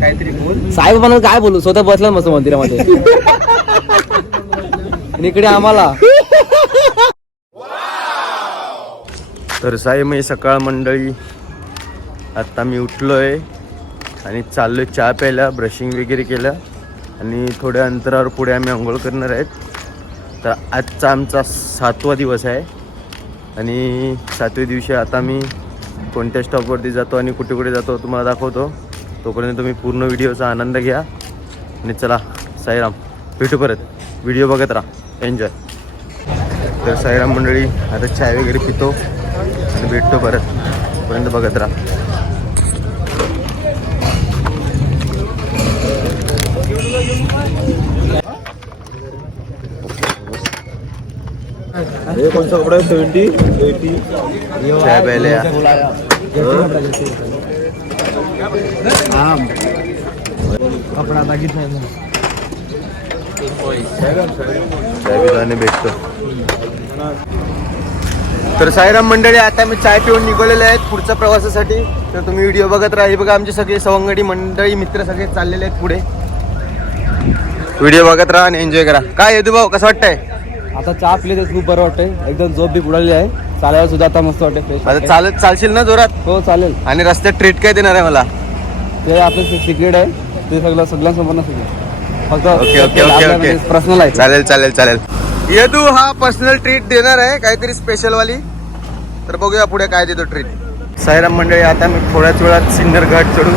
काहीतरी बोल. साईबाबांना काय बोलू, स्वतः बसला मस्त मंदिरामध्ये आणि इकडे आम्हाला. तर साई मी सकाळ मंडळी, आत्ता मी उठलोय आणि चाललोय चहा प्यायला, ब्रशिंग वगैरे केलं आणि थोड्या अंतरावर पुढे आम्ही आंघोळ करणार आहेत. तर आजचा आमचा 7वा दिवस आहे आणि 7व्या दिवशी आता मी कोणत्या स्टॉपवरती जातो आणि कुठे कुठे जातो तुम्हाला दाखवतो. तोपर्यंत तुम्ही पूर्ण व्हिडिओचा आनंद घ्या आणि चला साईराम, भेटू परत. व्हिडिओ बघत राहा, एन्जॉय. तर साईराम मंडळी, आता चाय वगैरे पितो आणि भेटतो परत. तोपर्यंत बघत राहा. हे कोणता कपडा आहे? 70 चाय प्यायला या. कपडा बघितला चाय पितो आणि भेटतो. तर साईराम मंडळी, आता मी चाय पिऊन निघालेले आहेत पुढच्या प्रवासासाठी. तर तुम्ही व्हिडिओ बघत राहा. हे बघा आमचे सगळे सवंगडी मंडळी, मित्र सगळे चाललेले आहेत पुढे. व्हिडिओ बघत राहा आणि एन्जॉय करा. काय येदू भाऊ, कसं वाटतंय? आता चहा पिले तर खूप बरं वाटतंय, एकदम झोप बी बुडाली आहे. चालायला सुद्धा आता मस्त वाटतंय, फ्रेश. आता चालशील ना जोरात? हो चालेल. आणि रस्त्यात ट्रीट काय देणार आहे मला? ते आपलं सिक्रेट आहे, ते सगळ्यांसमोर नसतं, फक्त okay okay okay okay, personal आहे. चालेल चालेल चालेल. येदू हा पर्सनल ट्रीट देणार आहे, काहीतरी स्पेशल वाली. तर बघूया पुढे काय देतो ट्रीट. साईराम मंडळी, आता मी थोड्याच वेळात सिन्नर घाट चढू.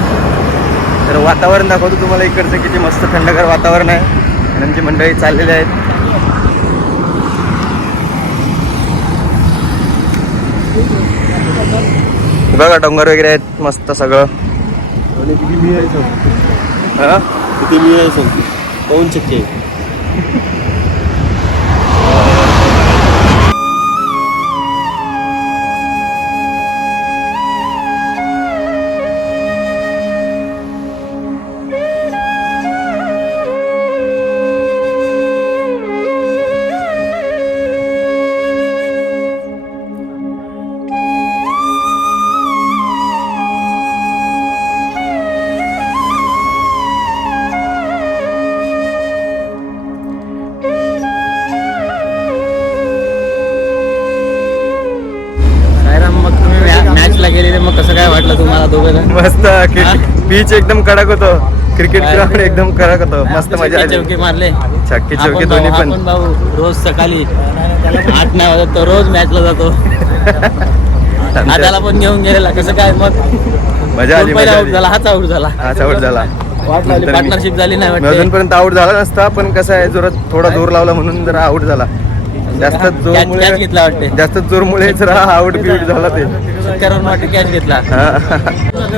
तर वातावरण दाखवतो तुम्हाला इकडचं, किती मस्त थंडगार वातावरण आहे आणि आमची मंडळी चाललेली आहेत. बघा डोंगर वगैरे आहेत, मस्त सगळं. किती मी आहे सांग, हा, किती मी आहे सांग, 2 चक्के. मॅचला गेलेले, मग कसं काय वाटलं तुम्हाला दोघं? मस्त. बीच एकदम कडक होतो, क्रिकेट ग्राउंड एकदम कडक होतो, मस्त मजा आली. चौके मारले, छक्के चौके दोन्ही पण. भाऊ रोज सकाळी 8 नाही वाजत तो रोज मॅचला जातो. त्याला पण घेऊन गेलेला, कसं काय मग? मजा आली, मजा आउट आली. झाला, हाच आउट झाला. हाच आउट झाला. पार्टनरशिप झाली नाही वाटतं. अजूनपर्यंत आउट झाला नसता, पण कसं आहे, जोरात थोडा जोर लावला म्हणून जरा आउट झाला. जास्त जोरमुळे घेतला वाटते, जास्त जोरमुळे जरा आउट बिउट झाला ते. कारण वाटतं कॅच घेतला.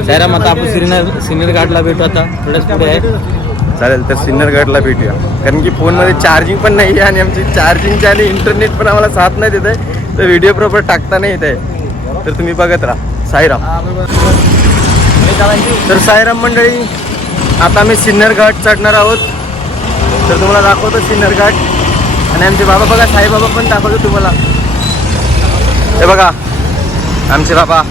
साईराम, आता आपण सिनियर घाटला भेटू आता थोड्याच पुढे आहे. चालेल, तर सिन्नर घाटला भेटूया. कारण की फोनमध्ये चार्जिंग पण नाही आहे आणि आमची चार्जिंगची आणि इंटरनेट पण आम्हाला साथ नाही देत आहे, तर व्हिडिओ प्रॉपर टाकता नाही येत आहे. तर तुम्ही बघत राहा. साईराम. तर साईराम मंडळी, आता आम्ही सिन्नर घाट चढणार आहोत. तर तुम्हाला दाखवतो सिन्नर घाट आणि आमचे बाबा बघा, साईबाबा पण दाखवतो तुम्हाला. हे बघा आमचे बाबा.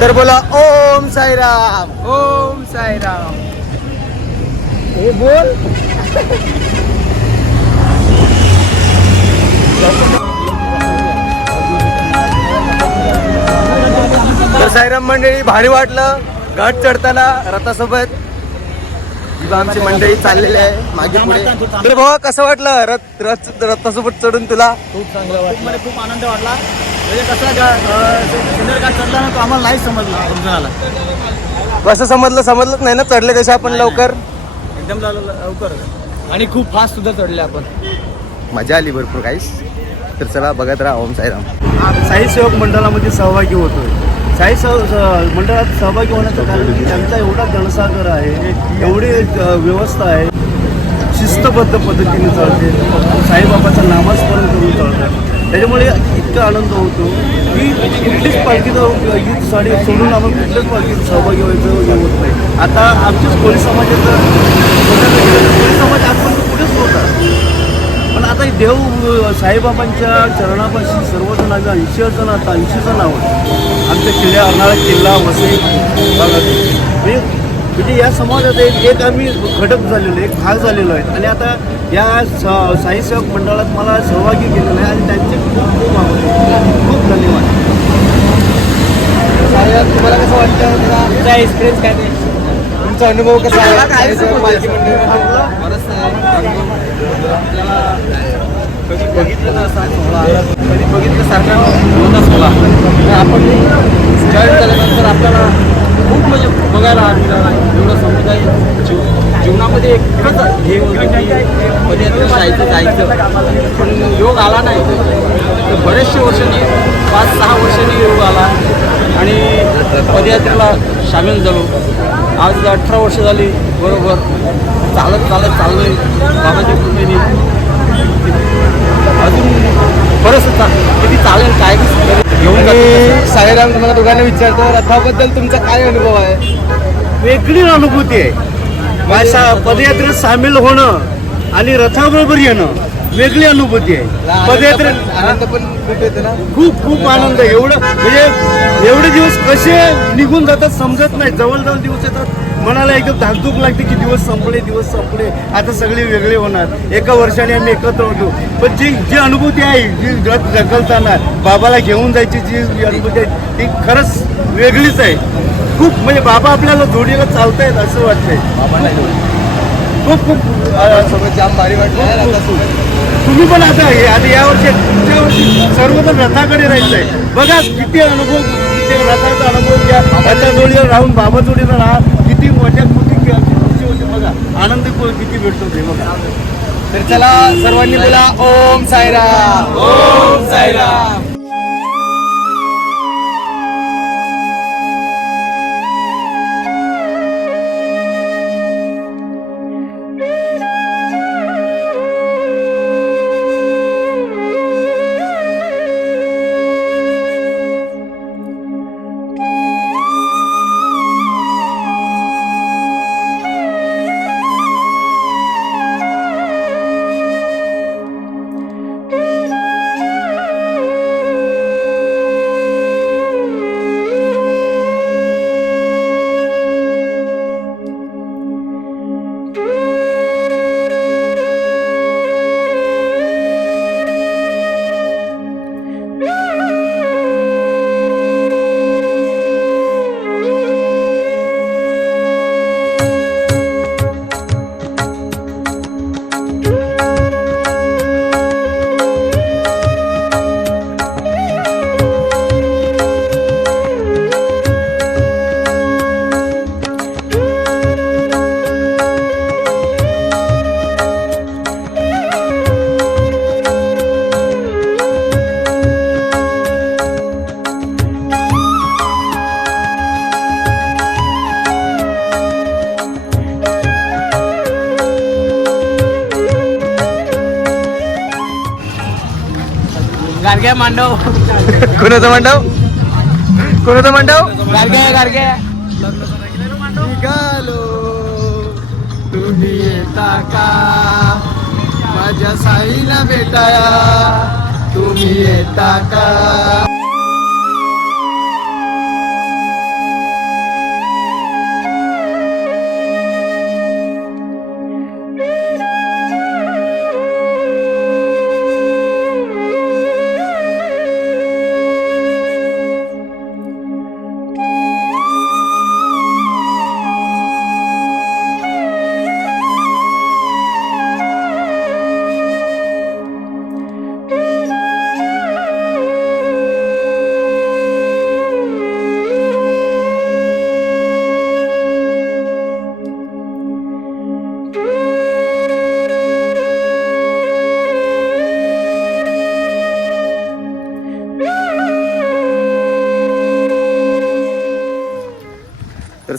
तर बोला ओम साईराम. ओम साईराम. हे बोल. तर साईराम मंडळी भारी वाटलं घाट चढताना रथासोबत. आमची मंडळी चाललेली आहे मागे पुढे. तर भावा कसं वाटलं रथासोबत चढून तुला? खूप चांगलं वाटलं. खूप आनंद वाटला. म्हणजे कसं सिन्नर घाट चढला ना तो आम्हाला नाही समजला समजून. कसं समजलंच नाही ना चढले तसे आपण लवकर. एकदम लवकर आणि खूप फास्ट सुद्धा चढले आपण. मजा आली भरपूर काहीच. तर चला बघत राहा ओम साईराम. साई सेवक मंडळामध्ये सहभागी होतोय. साई मंडळात सहभागी होण्याचं कारण की त्यांचा एवढा जनसागर आहे, एवढी व्यवस्था आहे, शिस्तबद्ध पद्धतीने चालते, साईबाबाचं नामस्मरण करून चालतात. त्याच्यामुळे इतका आनंद होतो की कुठलीच पालखीचा ही साडी सोडून आपण कुठल्याच पालखीत सहभागी व्हायचं होत नाही. आता आमचीच कोळी समाजाचं कोळी समाज आजपर्यंत कुठेच होता, पण आता देव साईबाबांच्या चरणापाशी सर्वजण आम्ही 80 जण आता 80 जण आहोत. आमच्या किल्ल्या अर्नाळा किल्ला वसई भागात म्हणजे या समाजात एक आम्ही घटक झालेलो, एक भाग झालेलो आहे. आणि आता या साई सेवक मंडळात मला सहभागी केलेलं आहे आणि त्यांचे खूप खूप आभार, खूप धन्यवाद. तुम्हाला कसं वाटतं? तुझा एक्सपिरियन्स काय नाही? तुमचा अनुभव कसा आहे? कधी बघितलं ना असा सोहळा, कधी बघितल्यासारखा होता सोहळा. आपण जॉईन केल्यानंतर आपल्याला खूप म्हणजे बघायला मिळाला. एवढं समुदाय जीवनामध्ये एकच हे होतं की पदयात्रा जायचं, पण योग आला नाही. तर बरेचसे वर्षांनी 5-6 वर्षांनी योग आला आणि पदयात्रेला सामील झालो. आज 18 वर्ष झाली बरोबर चालत चाललो आहे बाबाच्या कृपेने. अजून बरंच किती चालेल काय घेऊन साईराम तुम्हाला दोघांना विचारतो रथाबद्दल तुमचा काय अनुभव आहे? वेगळी अनुभूती आहे. माझ्या पदयात्रेत सामील होणं आणि रथाबरोबर येणं वेगळी अनुभूती आहे. पदयात्रेत आनंद पण खूप येतो ना. खूप खूप आनंद. एवढं म्हणजे एवढे दिवस कसे निघून जातात समजत नाही. जवळ दिवस येतात, मनाला एकदम धाकधूक लागते की दिवस संपले, आता सगळे वेगळे होणार. एका वर्षाने आम्ही एकत्र होतो, पण जी अनुभूती आहे, जी रथ ढकलताना बाबाला घेऊन जायची जी अनुभूती आहे ती खरंच वेगळीच आहे. खूप म्हणजे बाबा आपल्याला जोडीला चालतायत असं वाटतंय. खूप खूप सोबत जाम भारी वाटलं. तुम्ही पण आता या वर्षी पुढच्या वर्षी सर्वजण रथाकडे राहायचंय. बघा किती अनुभव, किती रथाचा अनुभव घ्या. रथा जोडीला राहून बाबा जोडीला राहा. किती मजा खुशी होते बघा. आनंद किती भेटतो ते बघा. तर चला सर्वांनी बोला ओम साईराम. ओम साईराम. गारग्या मांडव. कोणाचा मांडव? कोणाचा मांडव? गारग्या निघालो तुम्ही येता का माझ्या साईला भेटाया तुम्ही येता का.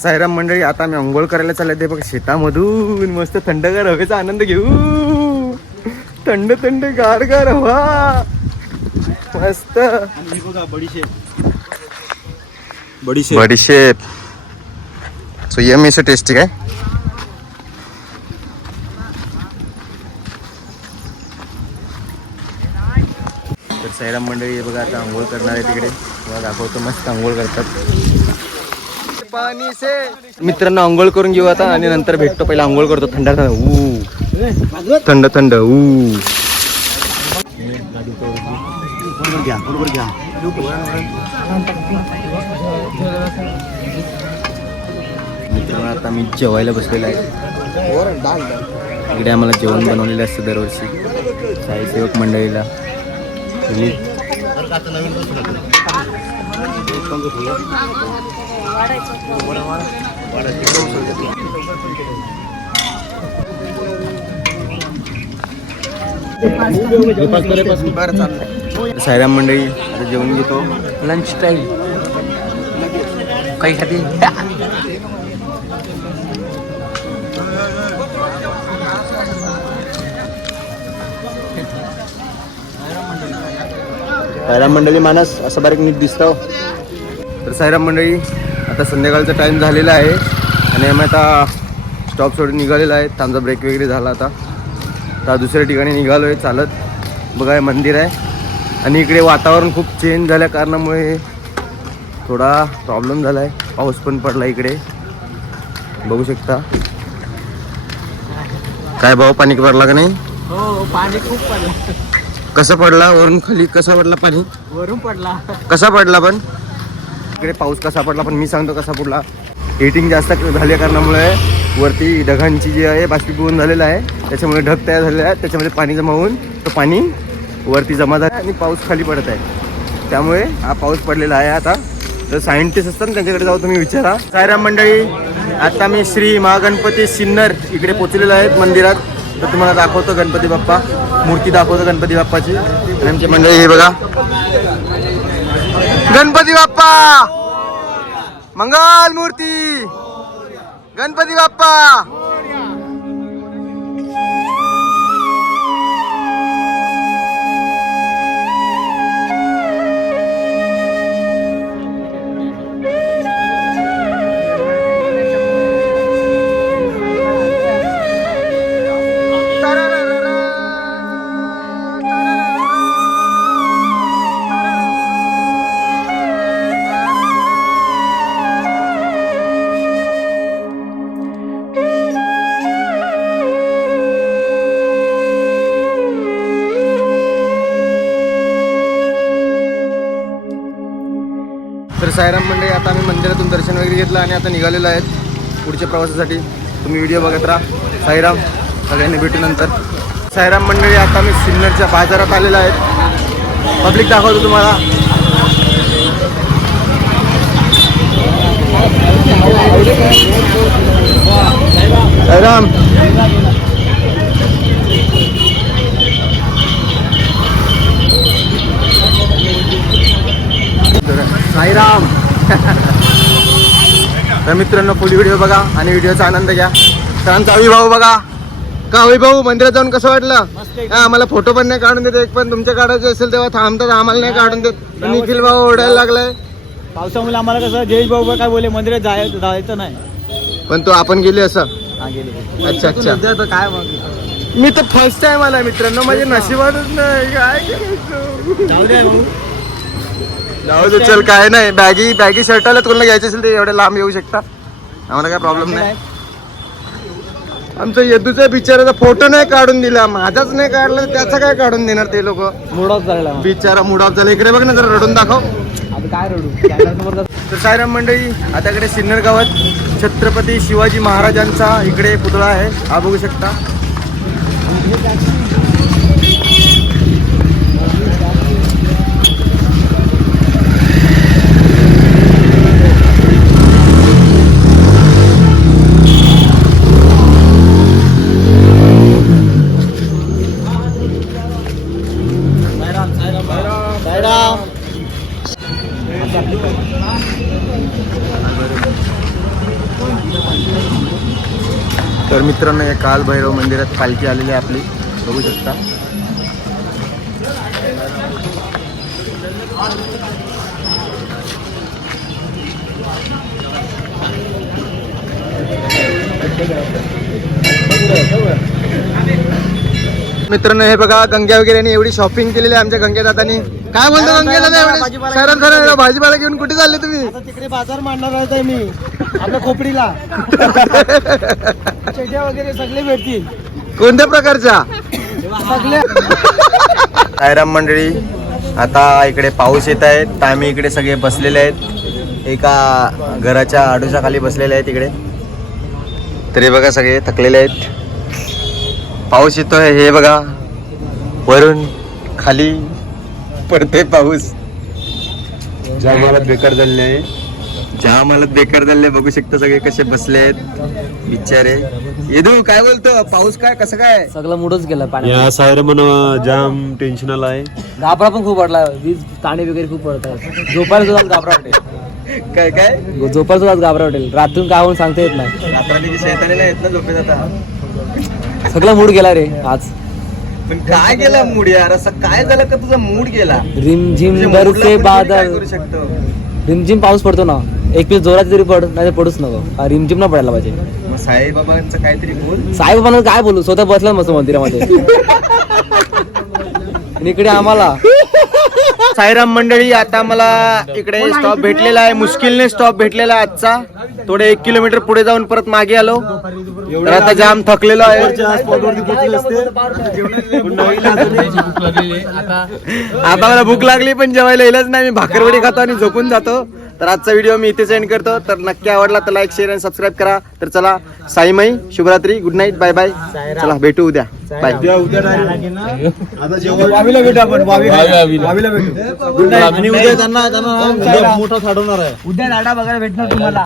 साईराम मंडळी, आता आम्ही अंघोळ करायला चालले ते बघा शेतामधून मस्त थंडगार हवेचा आनंद घेऊ. थंड थंड गार गार हवा मस्त. बडीशेप सो यम्मी सो टेस्टी काय. तर साईराम मंडळी हे बघा आता अंघोळ करणार आहे तिकडे. बघा दाखवतो मस्त अंघोळ करतात पाणी से. मित्रांनो अंघोळ करून घेऊ आता आणि नंतर भेटतो. पहिला अंघोळ करतो थंड थंड थंड थंड बरोबर घ्या. मित्रांनो आता मी जेवायला बसलेला आहे. इकडे आम्हाला जेवण बनवलेलं असतं दरवर्षी साईसेवक मंडळीला. साईराम मंडळी आता जेवण घेतो. लंच टाइम काही खाते. साईराम मंडळी मानस असं बारीक नीट दिसतं. तर साईराम मंडळी आता संध्याकाळचा टाईम झालेला आहे आणि आम्ही आता स्टॉप सोडून निघालेला आहे. आमचा ब्रेक वगैरे झाला. आता दुसऱ्या ठिकाणी निघालो आहे चालत. बघा हे मंदिर आहे आणि इकडे वातावरण खूप चेंज झाल्या कारणामुळे थोडा प्रॉब्लेम झाला आहे. पाऊस पण पडला इकडे बघू शकता. काय भाऊ पाणी पडला का नाही. हो पाणी खूप पडलं. कसं पडला वरून खाली कसा पडला पाणी. वरून पडला. कसा पडला पण इकडे पाऊस कसा पडला पण मी सांगतो कसा पडला. हिटिंग जास्त झाल्या कारणामुळे वरती ढगांची जी आहे बाष्पीभवन झालेलं आहे. त्याच्यामुळे ढग तयार झालेले आहेत. त्याच्यामध्ये पाणी जमा होऊन तो पाणी वरती जमा झाला आणि पाऊस खाली पडत आहे. त्यामुळे हा पाऊस पडलेला आहे. आता तर सायंटिस्ट असतात त्यांच्याकडे जाऊ तुम्ही विचारा. साईराम मंडळी आता मी श्री महागणपती सिन्नर इकडे पोचलेलो आहेत मंदिरात. तर तुम्हाला दाखवतो गणपती बाप्पा मूर्ती दाखवतो गणपती बाप्पाची. आणि आमची मंडळी हे बघा गणपती बाप्पा मंगल मूर्ती गणपती बाप्पा. तर साईराम मंडळी आता आम्ही मंदिरातून दर्शन वगैरे घेतलं आणि आता निघालेलो आहेत पुढच्या प्रवासासाठी. तुम्ही व्हिडिओ बघत राहा. साईराम सगळ्यांनी भेटू नंतर. साईराम मंडळी आता आम्ही सिन्नरच्या बाजारात आलेलो आहेत. पब्लिक दाखवतो तुम्हाला. साईराम साईराम. तर मित्रांनो फुल व्हिडिओ बघा आणि व्हिडिओचा आनंद घ्या. सरांचा अभिभाव बघा. का अभिभाऊ मंदिरात जाऊन कसं वाटलं. आम्हाला फोटो पण नाही काढून देत. एक पण तुमच्या काढायचे असेल तेव्हा थांबतात आम्हाला नाही काढून देत. निखिल भाऊ ओढायला लागलाय. पावसामुळे आम्हाला कसं जयेश भाऊ काय बोले मंदिरात जायचं नाही. पण तो आपण गेले असं. गेले. अच्छा अच्छा. काय मग मी तर फर्स्ट टाइम आला मित्रांनो. माझ्या नशिबातच नाही. काय करायचं. जाऊ दे चल काय नाही. बॅगी शर्टाला कोणाला घ्यायचे असेल ते एवढ्या लांब येऊ शकता. आम्हाला काय प्रॉब्लेम नाही. आमचा यदूचा बिचाराचा फोटो नाही काढून दिला. माझाच नाही काढला त्याचा काय काढून देणार ते लोक. मूड ऑफ झाला. बिचारा मूड ऑफ झाला. इकडे बघ ना जरा रडून दाखव. आता काय रडू. तर साईराम मंडळी आता इकडे सिन्नर गावात छत्रपती शिवाजी महाराजांचा इकडे पुतळा आहे. हा बघू शकता. तर मित्रांनो या काल भैरव मंदिरात पालखी आलेली आहे आपली, बघू शकता. मित्रांनो हे बघा गंग्या वगैरे एवढी शॉपिंग केलेली आहे आमच्या गंग्या दादानी. काय बोलतो गंग्या दादा, खरं भाजीपाला घेऊन कुठे चालले तुम्ही? तिकडे बाजार मांडणार आहे मी आपल्या खोपडीला. चेट्या वगैरे सगळे भेटतील. कोणत्या प्रकारच्या? सगळे. साईराम मंडळी, आता इकडे पाऊस येत आहे तर आम्ही इकडे सगळे बसलेले आहेत, एका घराच्या आडूच्या खाली बसलेले आहेत इकडे. तरी बघा सगळे थकलेले आहेत, पाऊस येतोय. हे बघा वरून खाली पडते पाऊस. ज्या हालत बेकार झालेली आहे, ज्या हालत बेकार झालेली आहे. बघू शकता सगळे कसे बसले आहेत बिचारे. येदू काय बोलतो, पाऊस काय कसं काय? सगळं मुडच गेलं पाणी. या सायरमन जाम टेन्शन आला आहे. घाबरा पण खूप पडला, वीज ताणे वगैरे खूप पडतात. झोपायला सुद्धा घाबरा वाटेल. काय काय झोपायला सुद्धा घाबरा वाटेल. रात्रून काय होऊन सांगता येत नाही. रात्री शैतानीला येत ना झोपेत आता. सगळा मूड गेला रे आज. पण काय गेला मूड यार, असं काय झालं का तुझा मूड गेला? रिमझिम तुझ्या बरसे moodला आपण काय बादल. करू शकतो? रिमझिम पाऊस पडतो ना, एक पीस जोरात तरी पड, नाही तर पडूच नको. हा रिमझिम ना पडायला पाहिजे. मग साईबाबांचं काहीतरी बोल. साईबाबांना काय बोलू, स्वतः बसला मस्त मंदिरामध्ये. आणि इकडे आम्हाला साईराम मंडळी, आता मला इकडे स्टॉप भेटलेला आहे, मुश्किलने स्टॉप भेटलेला आहे आजचा. थोडे 1 किलोमीटर पुढे जाऊन परत मागे आलो, तर आता जाम थकलेलो आहे. आता मला भूक लागली पण जेवायला येईलच नाही. मी भाकरवडी खातो आणि झोपून जातो. तर आजचा व्हिडिओ मी इथेच एंड करतो. तर नक्की आवडला तर लाईक, शेअर आणि सबस्क्राईब करा. तर चला, साईमई, शुभरात्री, गुड नाईट, बाय बाय. चला भेटू उद्या, बाय. आता जेव्हा वावीला भेटू आपण, वावीला भेटू. Good night. आणि उद्या त्यांना मोठा साडवणार आहे. उद्या दाडा बघायला भेटणार तुम्हाला.